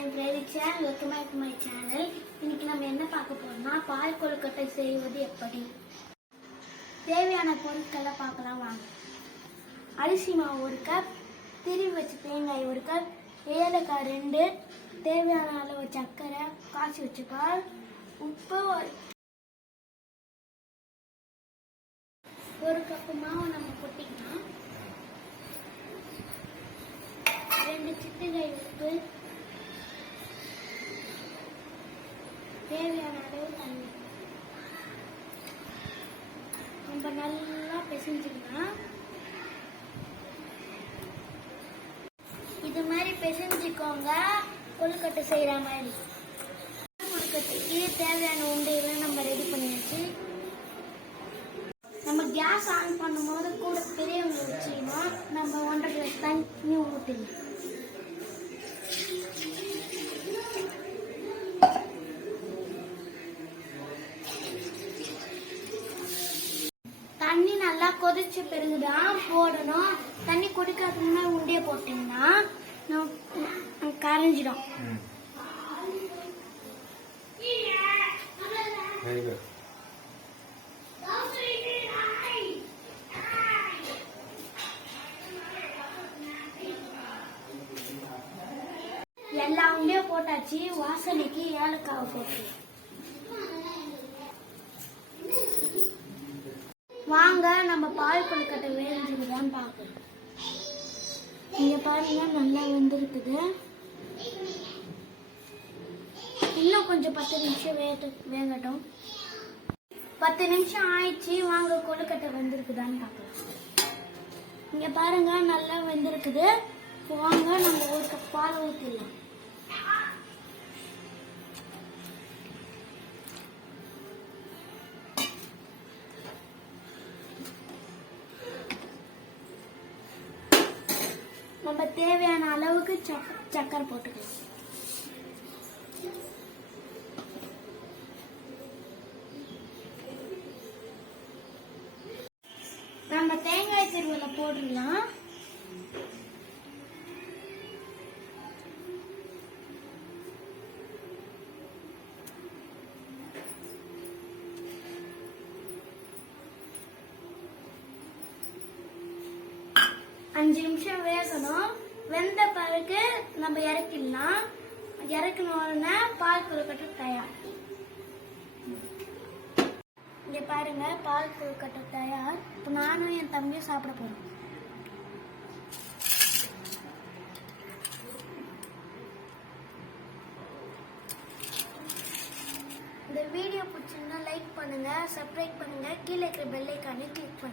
am Prediksha. Welcome back to my channel. இன்னைக்கு நம்ம என்ன பார்க்க போறோம்னா பால் கொழுக்கட்டை செய்வது எப்படி. தேவையான பொருட்களை பார்க்கலாம் வாங்க. அரிசி மாவு 1 கப், திருவி வச்ச தேங்காய் 1 கப், ஏலக்காய் 2, தேவையான அளவு சர்க்கரை, காய்ச்சி வச்ச பால், உப்பு 1 கப் மாவு நம்ம கொட்டிக்கலாம். 2 சிட்டிகை உப்பு, தேவையான அளவு தண்ணி. நம்ம நல்லா பிசைஞ்சுக்கலாம். இது மாதிரி பிசைஞ்சுக்கோங்க கொழுக்கட்டை செய்யற மாதிரி. கொழுக்கட்டைக்கு தேவையான உண்டையெல்லாம் நம்ம ரெடி பண்ணியாச்சு. நம்ம கேஸ் ஆன் பண்ணும்போது கூட பெரியவங்க வச்சுக்கணும். நம்ம 1.5 கிளாஸ் தண்ணி ஊற்றிடலாம். தண்ணி நல்லா கொதிச்ச பிறகுதான் போடணும். தண்ணி கொதிக்காதுன்னா உண்டிய போட்டீங்கன்னா கரைஞ்சிடும். எல்லா உண்டியும் போட்டாச்சு. வாசனைக்கு ஏலக்காவை போட்டு வாங்க நம்ம பால் கொழுக்கட்டை வேணும்னு பார்க்கலாம். இங்க பாருங்க நல்லா வெந்திருக்குது. இன்னும் கொஞ்சம் 10 நிமிஷம் வேகட்டும். 10 நிமிஷம் ஆயிடுச்சு. வாங்க கொழுக்கட்டை வெந்திருக்குதான்னு பார்க்கலாம். இங்க பாருங்க நல்லா வெந்திருக்குது. வாங்க நம்ம 1 கப் பால் ஊற்றிடலாம். நம்ம தேவையான அளவுக்கு சக்கரை போட்டுக்கலாம். நம்ம தேங்காய் திருவிழா போட்டுடலாம். அஞ்சு நிமிஷம் வேகணும். வெந்த பிறகு நம்ம இறக்கிடலாம். இறக்கின உடனே பால் கொழுக்கட்டை தயார். இங்க பாருங்க பால் கொழுக்கட்டை தயார். இப்போ நானும் என் தம்பியும் சாப்பிட போறோம். இந்த வீடியோ பிடிச்சிருந்தா லைக் பண்ணுங்க, சப்ஸ்கிரைப் பண்ணுங்க, கீழே இருக்கிற பெல் ஐகானை கிளிக் பண்ணுங்க.